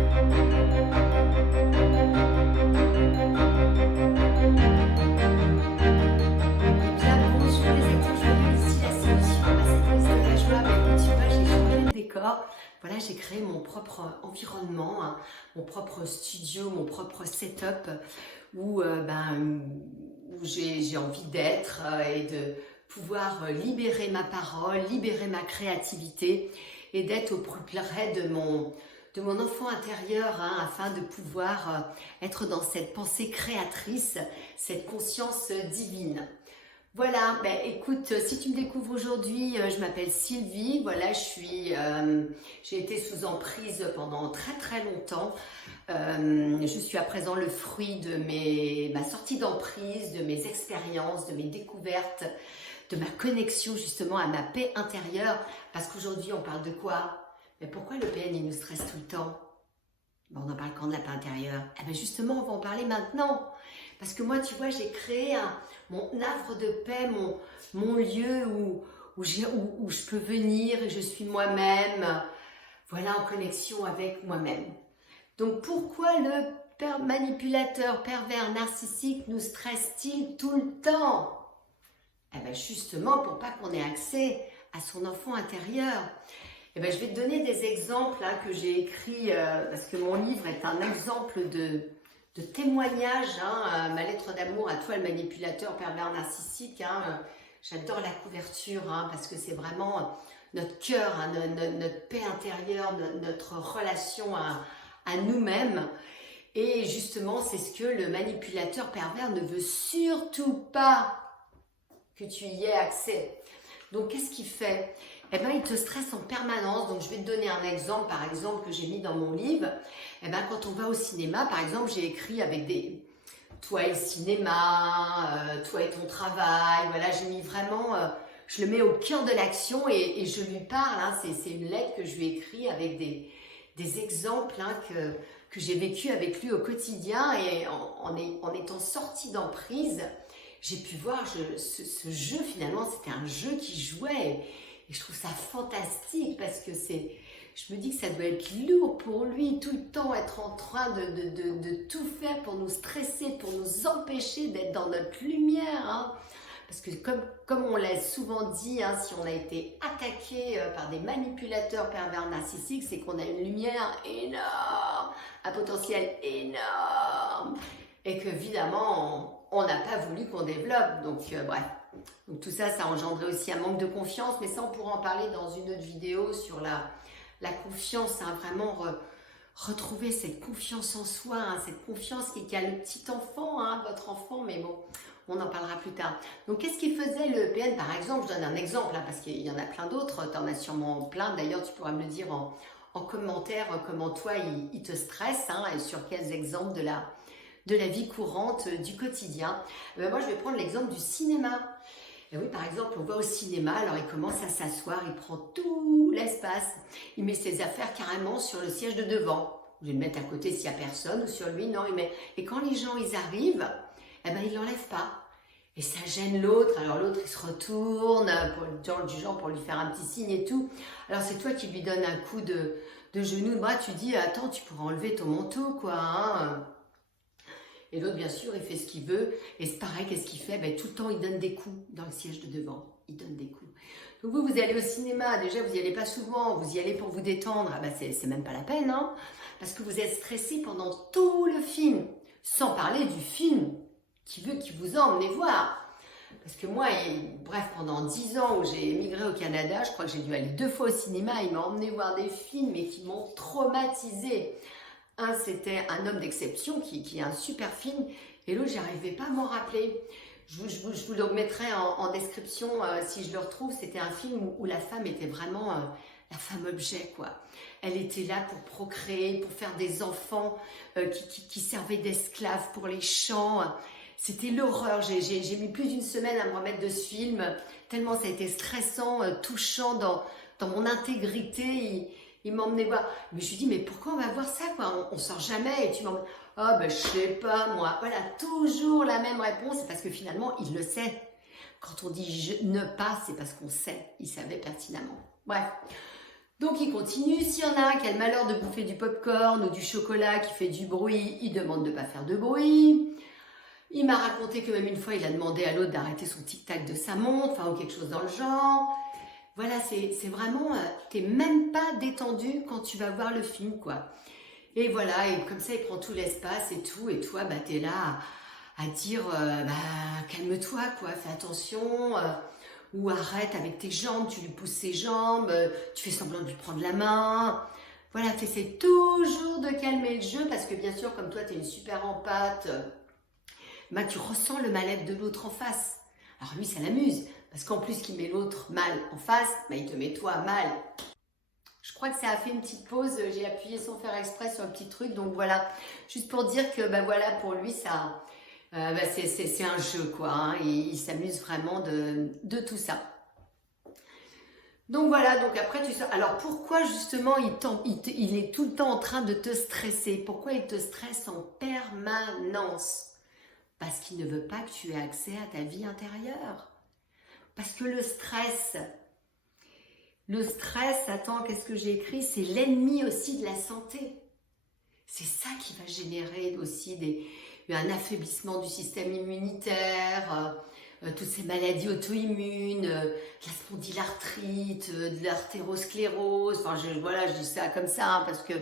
Bien, bonjour les étoiles, ici la solution ambassadrice de la joie. Mais tu vois, j'ai changé le décor. Voilà, j'ai créé mon propre environnement, hein, mon propre studio, mon propre setup où j'ai envie d'être et de pouvoir libérer ma parole, libérer ma créativité et d'être au plus près de mon enfant intérieur, hein, afin de pouvoir être dans cette pensée créatrice, cette conscience divine. Voilà, ben écoute, si tu me découvres aujourd'hui, je m'appelle Sylvie, voilà, j'ai été sous emprise pendant très très longtemps. Je suis à présent le fruit de ma sortie d'emprise, de mes expériences, de mes découvertes, de ma connexion justement à ma paix intérieure, parce qu'aujourd'hui on parle de quoi? Mais pourquoi le PN il nous stresse tout le temps? Ben, on en parle quand de la paix intérieure? Eh ben justement, on va en parler maintenant. Parce que moi, tu vois, j'ai créé mon havre de paix, mon lieu où je peux venir et je suis moi-même, voilà, en connexion avec moi-même. Donc, pourquoi le manipulateur pervers narcissique nous stresse-t-il tout le temps? Eh bien, justement, pour pas qu'on ait accès à son enfant intérieur. Eh bien, je vais te donner des exemples hein, que j'ai écrits, parce que mon livre est un exemple de témoignage, hein, ma lettre d'amour à toi le manipulateur pervers narcissique. Hein, j'adore la couverture hein, parce que c'est vraiment notre cœur, hein, notre paix intérieure, notre relation à nous-mêmes. Et justement, c'est ce que le manipulateur pervers ne veut surtout pas que tu y aies accès. Donc, qu'est-ce qu'il fait? Eh bien, il te stresse en permanence. Donc, je vais te donner un exemple, par exemple, que j'ai mis dans mon livre. Eh bien, quand on va au cinéma, par exemple, j'ai écrit avec des... Toi et le cinéma, toi et ton travail. Voilà, j'ai mis vraiment... je le mets au cœur de l'action et je lui parle. Hein, c'est une lettre que je lui ai écrite avec des exemples hein, que j'ai vécu avec lui au quotidien. Et en étant sortie d'emprise, j'ai pu voir ce jeu, finalement, c'était un jeu qui jouait. Et je trouve ça fantastique parce que je me dis que ça doit être lourd pour lui, tout le temps être en train de tout faire pour nous stresser, pour nous empêcher d'être dans notre lumière. Hein. Parce que comme on l'a souvent dit, hein, si on a été attaqué par des manipulateurs pervers narcissiques, c'est qu'on a une lumière énorme, un potentiel énorme. Et qu'évidemment, on n'a pas voulu qu'on développe. Donc, bref. Donc, tout ça, ça a engendré aussi un manque de confiance. Mais ça, on pourra en parler dans une autre vidéo sur la confiance. Hein, vraiment retrouver cette confiance en soi. Hein, cette confiance qui a le petit enfant, hein, votre enfant. Mais bon, on en parlera plus tard. Donc, qu'est-ce qu'il faisait le PN, par exemple? Je donne un exemple, hein, parce qu'il y en a plein d'autres. Tu en as sûrement plein. D'ailleurs, tu pourras me le dire en commentaire comment toi, il te stresse. Hein, et sur quels exemples de la vie courante, du quotidien. Moi, je vais prendre l'exemple du cinéma. Et oui, par exemple, on va au cinéma, alors il commence à s'asseoir, il prend tout l'espace, il met ses affaires carrément sur le siège de devant. Je vais le mettre à côté s'il n'y a personne, ou sur lui, non, il met... Et quand les gens, ils arrivent, eh ben, il ne l'enlève pas. Et ça gêne l'autre, alors l'autre, il se retourne, du genre pour lui faire un petit signe et tout. Alors c'est toi qui lui donnes un coup de genou, de bras, tu dis, attends, tu pourras enlever ton manteau, quoi, hein. Et l'autre, bien sûr, il fait ce qu'il veut. Et c'est pareil, qu'est-ce qu'il fait? Ben, tout le temps, il donne des coups dans le siège de devant. Il donne des coups. Donc vous allez au cinéma. Déjà, vous n'y allez pas souvent. Vous y allez pour vous détendre. Ah ben, c'est même pas la peine, hein? Parce que vous êtes stressé pendant tout le film. Sans parler du film qui vous a emmené voir. Parce que moi, bref, pendant 10 ans où j'ai émigré au Canada, je crois que j'ai dû aller 2 fois au cinéma. Il m'a emmené voir des films et qui m'ont traumatisée. Un, c'était Un homme d'exception, qui est un super film, et l'autre, j'arrivais pas à m'en rappeler. Je vous le mettrai en description si je le retrouve. C'était un film où la femme était vraiment la femme objet, quoi. Elle était là pour procréer, pour faire des enfants qui servaient d'esclaves pour les champs. C'était l'horreur. J'ai mis plus d'une semaine à me remettre de ce film, tellement ça a été stressant, touchant dans mon intégrité. Il m'emmenait voir. Mais je lui dis, mais pourquoi on va voir ça, quoi? On sort jamais. Et tu m'emmènes. Ah, ben, je sais pas, moi. Voilà, toujours la même réponse. C'est parce que finalement, il le sait. Quand on dit je ne pas, c'est parce qu'on sait. Il savait pertinemment. Bref. Donc il continue, s'il y en a un qui a le malheur de bouffer du popcorn ou du chocolat qui fait du bruit, il demande de ne pas faire de bruit. Il m'a raconté que même une fois, il a demandé à l'autre d'arrêter son tic-tac de sa montre, enfin ou quelque chose dans le genre. Voilà, c'est vraiment, t'es même pas détendu quand tu vas voir le film, quoi. Et voilà, et comme ça, il prend tout l'espace et tout, et toi, bah, t'es là à dire, calme-toi, quoi, fais attention, ou arrête avec tes jambes, tu lui pousses ses jambes, tu fais semblant de lui prendre la main. Voilà, tu essaies toujours de calmer le jeu, parce que bien sûr, comme toi, t'es une super empathe, bah, tu ressens le mal-être de l'autre en face. Alors lui, ça l'amuse, parce qu'en plus qu'il met l'autre mal en face, bah, il te met toi mal. Je crois que ça a fait une petite pause, j'ai appuyé sans faire exprès sur un petit truc, donc voilà, juste pour dire que bah, voilà, pour lui, ça, c'est un jeu, quoi, hein, il s'amuse vraiment de tout ça. Donc voilà, donc après tu sors. Alors pourquoi justement il est tout le temps en train de te stresser? Pourquoi il te stresse en permanence? Parce qu'il ne veut pas que tu aies accès à ta vie intérieure. Parce que le stress, attends, qu'est-ce que j'ai écrit? C'est l'ennemi aussi de la santé. C'est ça qui va générer aussi un affaiblissement du système immunitaire, toutes ces maladies auto-immunes, la spondylarthrite, de l'artérosclérose, enfin voilà, je dis ça comme ça, hein, parce que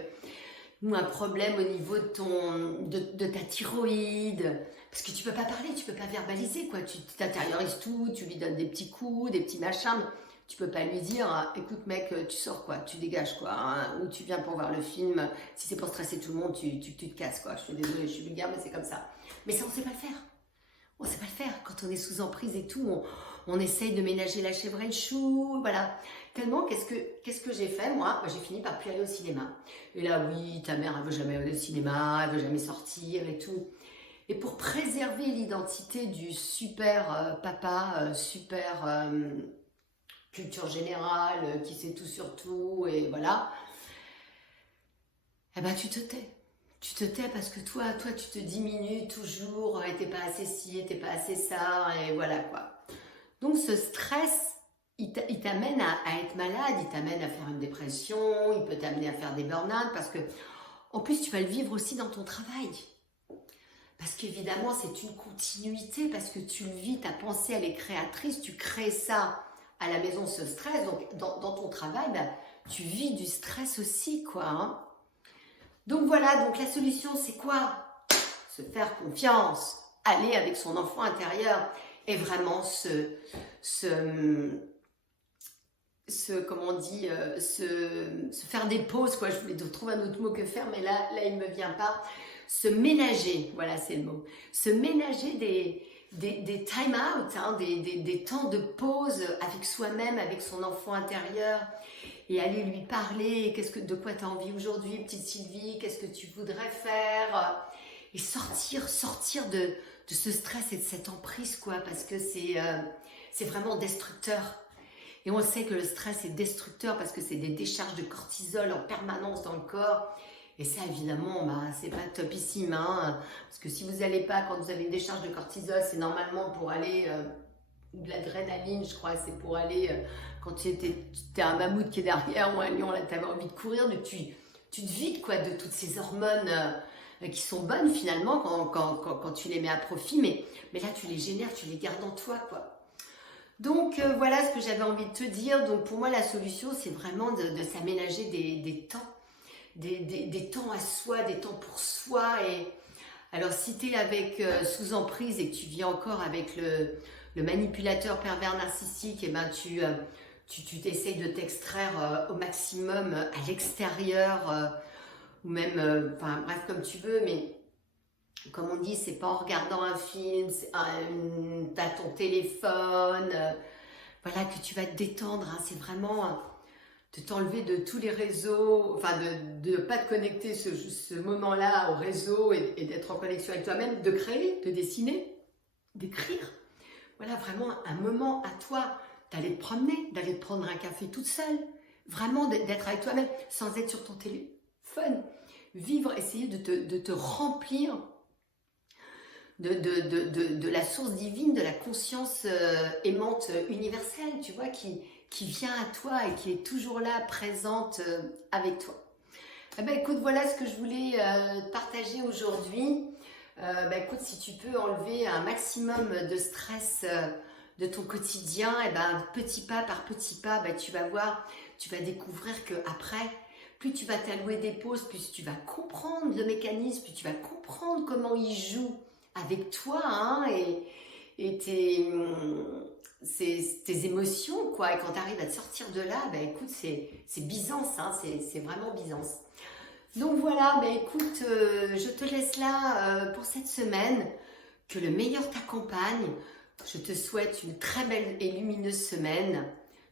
ou un problème au niveau de ta thyroïde, parce que tu peux pas parler, tu peux pas verbaliser, quoi. Tu t'intériorises tout, tu lui donnes des petits coups, des petits machins, tu peux pas lui dire, écoute mec, tu sors, quoi, tu dégages, quoi, hein, ou tu viens pour voir le film, si c'est pour stresser tout le monde, tu te casses, quoi. Je suis désolée, je suis vulgaire, mais c'est comme ça. Mais ça, on sait pas le faire. On sait pas le faire. Quand on est sous emprise et tout, on essaye de ménager la chèvre et le chou, voilà. Tellement, qu'est-ce que j'ai fait, moi? J'ai fini par plus aller au cinéma. Et là, oui, ta mère, elle veut jamais aller au cinéma, elle veut jamais sortir et tout. Et pour préserver l'identité du super papa, super culture générale, qui sait tout sur tout, et voilà, eh ben tu te tais. Tu te tais parce que toi, tu te diminues toujours, et t'es pas assez ci, t'es pas assez ça, et voilà quoi. Donc ce stress, il t'amène à être malade, il t'amène à faire une dépression, il peut t'amener à faire des burn-out, parce que en plus tu vas le vivre aussi dans ton travail. Parce qu'évidemment c'est une continuité, parce que tu le vis, ta pensée elle est créatrice, tu crées ça à la maison, ce stress, donc dans ton travail, bah, tu vis du stress aussi, quoi, hein. Donc voilà, donc la solution c'est quoi? Se faire confiance, aller avec son enfant intérieur et vraiment comment on dit, se faire des pauses, quoi. Je voulais trouver un autre mot que faire, mais là il ne me vient pas. Se ménager, voilà c'est le mot. Se ménager des time out, hein, des temps de pause avec soi-même, avec son enfant intérieur, et aller lui parler, de quoi tu as envie aujourd'hui, petite Sylvie, qu'est-ce que tu voudrais faire, et sortir de ce stress et de cette emprise, quoi, parce que c'est vraiment destructeur. Et on sait que le stress est destructeur parce que c'est des décharges de cortisol en permanence dans le corps. Et ça, évidemment, bah, c'est pas topissime, hein, parce que si vous n'allez pas, quand vous avez une décharge de cortisol, c'est normalement pour aller, ou de l'adrénaline, je crois, c'est pour aller, quand tu es un mammouth qui est derrière, ou un lion, là, tu avais envie de courir, tu te vides, quoi, de toutes ces hormones qui sont bonnes, finalement, quand tu les mets à profit, mais là, tu les génères, tu les gardes en toi, quoi. Donc voilà ce que j'avais envie de te dire. Donc pour moi la solution c'est vraiment de s'aménager des temps, des temps à soi, des temps pour soi. Et alors si tu es avec sous emprise et que tu vis encore avec le manipulateur pervers narcissique, et ben tu t'essayes de t'extraire au maximum à l'extérieur, ou même, enfin bref comme tu veux, mais comme on dit, c'est pas en regardant un film, t'as ton téléphone, voilà, que tu vas te détendre, hein, c'est vraiment de t'enlever de tous les réseaux, enfin de ne pas te connecter ce moment-là au réseau, et d'être en connexion avec toi-même, de créer, de dessiner, d'écrire. Voilà, vraiment un moment à toi, d'aller te promener, d'aller te prendre un café toute seule, vraiment d'être avec toi-même, sans être sur ton téléphone. Vivre, essayer de te remplir de la source divine, de la conscience aimante universelle, tu vois, qui qui vient à toi et qui est toujours là, présente avec toi. Eh ben, écoute, voilà ce que je voulais partager aujourd'hui. Écoute, si tu peux enlever un maximum de stress de ton quotidien, et ben, petit pas par petit pas, tu vas voir, tu vas découvrir que après, plus tu vas t'allouer des pauses, plus tu vas comprendre le mécanisme, plus tu vas comprendre comment il joue avec toi, hein, et tes émotions, quoi. Et quand tu arrives à te sortir de là, écoute, c'est Byzance, hein, c'est vraiment Byzance. Donc voilà, écoute, je te laisse là pour cette semaine. Que le meilleur t'accompagne. Je te souhaite une très belle et lumineuse semaine.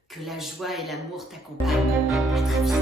Que la joie et l'amour t'accompagnent. À très vite.